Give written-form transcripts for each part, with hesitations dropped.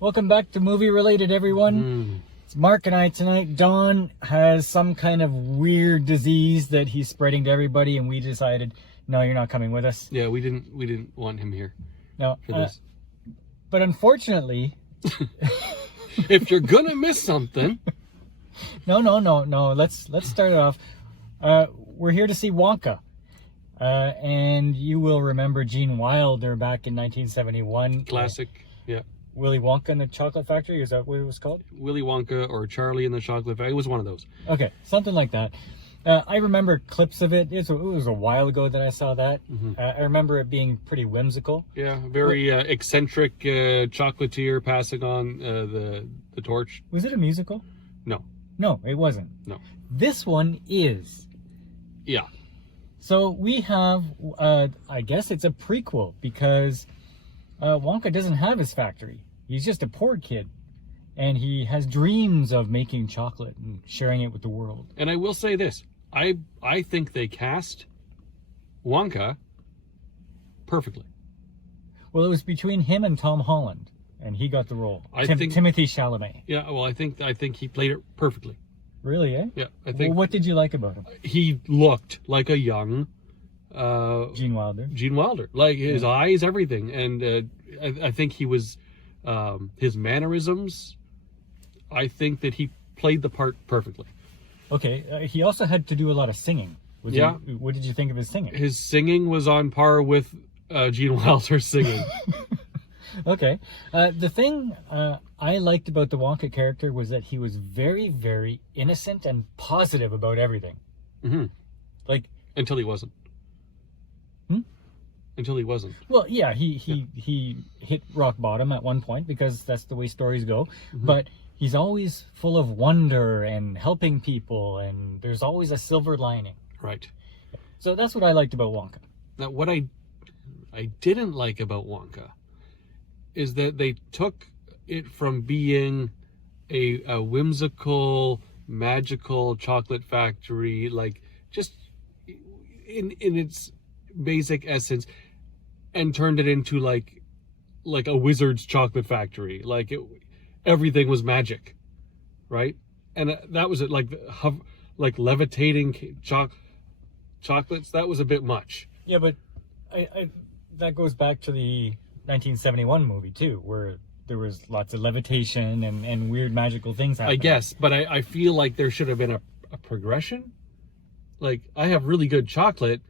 Welcome back to Movie Related, everyone. It's Mark and I tonight. Don has some kind of weird disease that he's spreading to everybody, and we decided, no, you're not coming with us. Yeah, we didn't want him here. No, for this. But unfortunately, if you're gonna miss something, no. Let's start it off. We're here to see Wonka. And you will remember Gene Wilder back in 1971. classic. Yeah. Willy Wonka and the Chocolate Factory, is that what it was called? Willy Wonka or Charlie and the Chocolate Factory. It was one of those. Okay, something like that. I remember clips of it. It was a while ago that I saw that. I remember it being pretty whimsical. Yeah, very eccentric chocolatier passing on the torch. Was it a musical? No. No, it wasn't. No. This one is. Yeah. So we have, I guess it's a prequel because Wonka doesn't have his factory. He's just a poor kid. And he has dreams of making chocolate and sharing it with the world. And I will say this. I think they cast Wonka perfectly. Well, it was between him and Tom Holland, and he got the role. I think Timothy Chalamet. Yeah, well, I think he played it perfectly. Really, eh? Yeah, I think. Well, what did you like about him? He looked like a young Gene Wilder. Gene Wilder, like his eyes, everything, and I think he was his mannerisms. I think that he played the part perfectly. Okay, he also had to do a lot of singing. What did you think of his singing? His singing was on par with Gene Wilder's singing. Okay. The thing I liked about the Wonka character was that he was very, very innocent and positive about everything. Mm-hmm. Like until he wasn't. Until he wasn't. Well, yeah, he hit rock bottom at one point because that's the way stories go. But he's always full of wonder and helping people, and there's always a silver lining. Right. So that's what I liked about Wonka. Now, what I didn't like about Wonka is that they took it from being a whimsical, magical chocolate factory, like just in its basic essence, and turned it into like a wizard's chocolate factory. Like everything was magic, right? And that was it, like levitating chocolates. That was a bit much. Yeah, but I that goes back to the 1971 movie too, where there was lots of levitation and weird magical things happening. I guess, but I feel like there should have been a progression. Like, I have really good chocolate,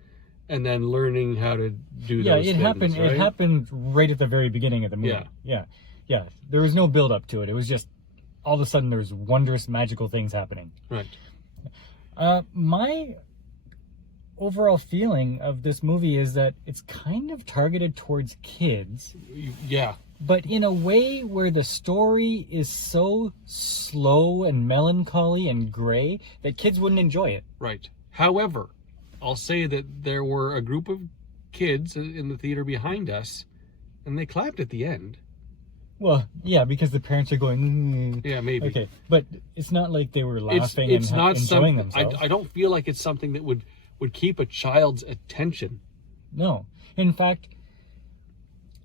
and then learning how to do those things, happened. Right? It happened right at the very beginning of the movie. Yeah. There was no build up to it. It was just all of a sudden there's wondrous magical things happening. Right. My overall feeling of this movie is that it's kind of targeted towards kids. Yeah. But in a way where the story is so slow and melancholy and gray that kids wouldn't enjoy it. Right. However, I'll say that there were a group of kids in the theater behind us, and they clapped at the end. Well, yeah, because the parents are going, Yeah, maybe. Okay, but it's not like they were laughing it's and not enjoying themselves. I don't feel like it's something that would keep a child's attention. No. In fact,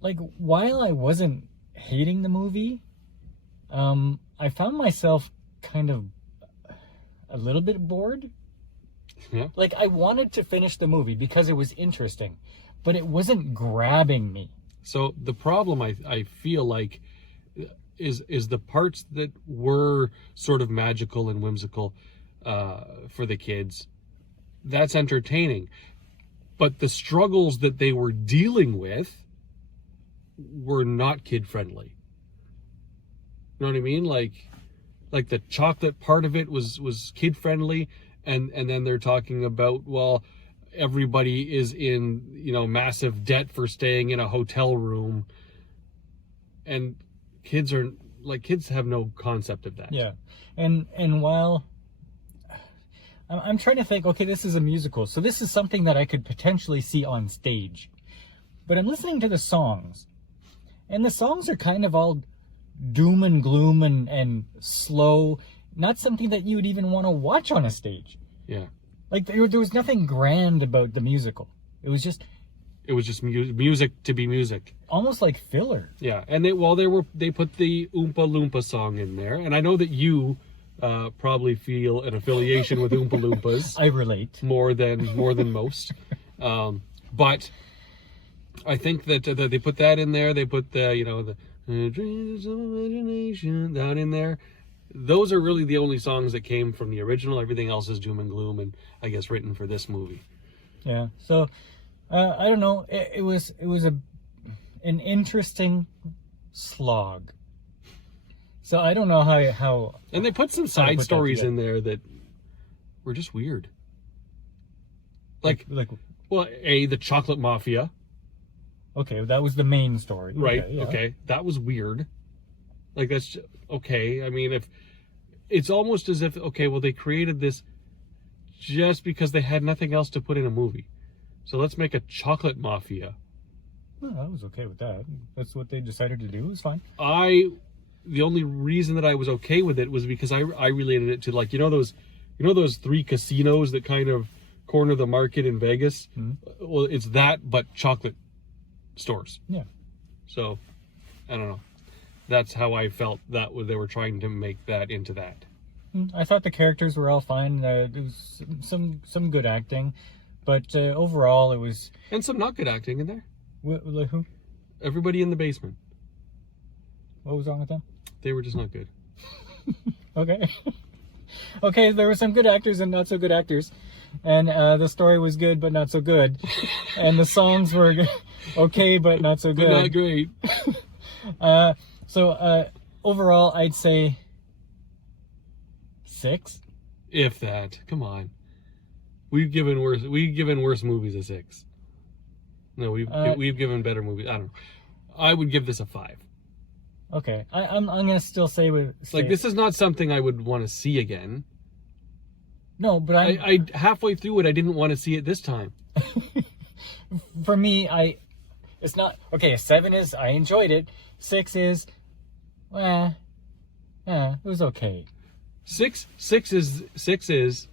like, while I wasn't hating the movie, I found myself kind of a little bit bored. Yeah. Like, I wanted to finish the movie because it was interesting, but it wasn't grabbing me. So the problem I feel like is the parts that were sort of magical and whimsical for the kids. That's entertaining. But the struggles that they were dealing with were not kid friendly. You know what I mean? Like the chocolate part of it was kid friendly, and then they're talking about, well, everybody is in, massive debt for staying in a hotel room, and kids have no concept of that. Yeah. And while I'm trying to think, okay, this is a musical, so this is something that I could potentially see on stage. But I'm listening to the songs, and the songs are kind of all doom and gloom and slow, not something that you would even want to watch on a stage. Yeah. Like, there was nothing grand about the musical. It was just It was just music to be music. Almost like filler. Yeah, and they put the Oompa Loompa song in there, and I know that you probably feel an affiliation with Oompa Loompas. I relate more than most, but I think that they put that in there. They put the dreams of imagination down in there. Those are really the only songs that came from the original. Everything else is doom and gloom, and I guess written for this movie. Yeah. So I don't know. It was an interesting slog. So I don't know how. And they put some side stories in there that were just weird. Like well, the chocolate mafia. Okay, that was the main story. Right. Okay, yeah. Okay, that was weird. Like that's okay. I mean, if it's almost as if they created this just because they had nothing else to put in a movie. So let's make a chocolate mafia. Well, I was okay with that. That's what they decided to do. It was fine. The only reason that I was okay with it was because I related it to those 3 casinos that kind of corner the market in Vegas. Mm-hmm. Well, it's that but chocolate stores. Yeah. So I don't know. That's how I felt that they were trying to make that into that. I thought the characters were all fine. There was some good acting, but overall it was. And some not good acting in there. Who? Everybody in the basement. What was wrong with them? They were just not good. Okay. Okay, there were some good actors and not so good actors. And the story was good but not so good. And the songs were okay but not so good. But not great. So overall, I'd say 6. If that. Come on. We've given worse movies a 6. No, we've given better movies. I don't know. I would give this a 5. Okay, I'm gonna still say this is not something I would want to see again. No, but I halfway through it, I didn't want to see it this time. For me, it's not okay. A 7 is I enjoyed it. 6 is, it was okay. 6 is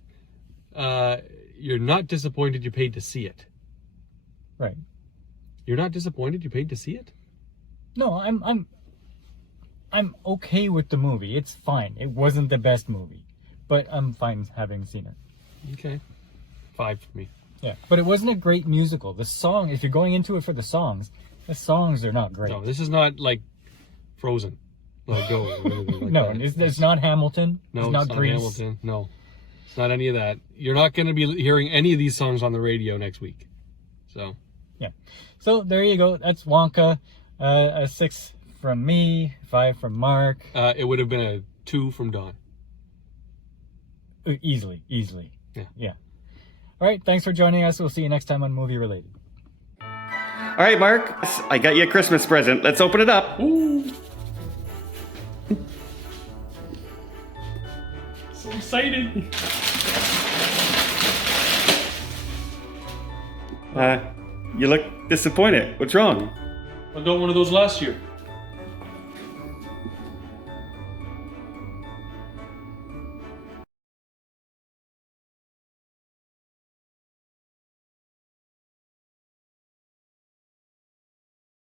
you're not disappointed you paid to see it. Right. You're not disappointed you paid to see it? No, I'm okay with the movie. It's fine. It wasn't the best movie, but I'm fine having seen it. Okay. 5 for me. Yeah, but it wasn't a great musical. The song, if you're going into it for the songs are not great. No, this is not like Frozen. Like Go. No, it's not Hamilton. No, it's not Grease. Hamilton. No, it's not any of that. You're not going to be hearing any of these songs on the radio next week. So. Yeah. So there you go. That's Wonka. A 6 from me, 5 from Mark. It would have been a 2 from Don. Easily. Yeah. All right. Thanks for joining us. We'll see you next time on Movie Related. All right, Mark. I got you a Christmas present. Let's open it up. Ooh. So excited. You look disappointed. What's wrong? I got one of those last year.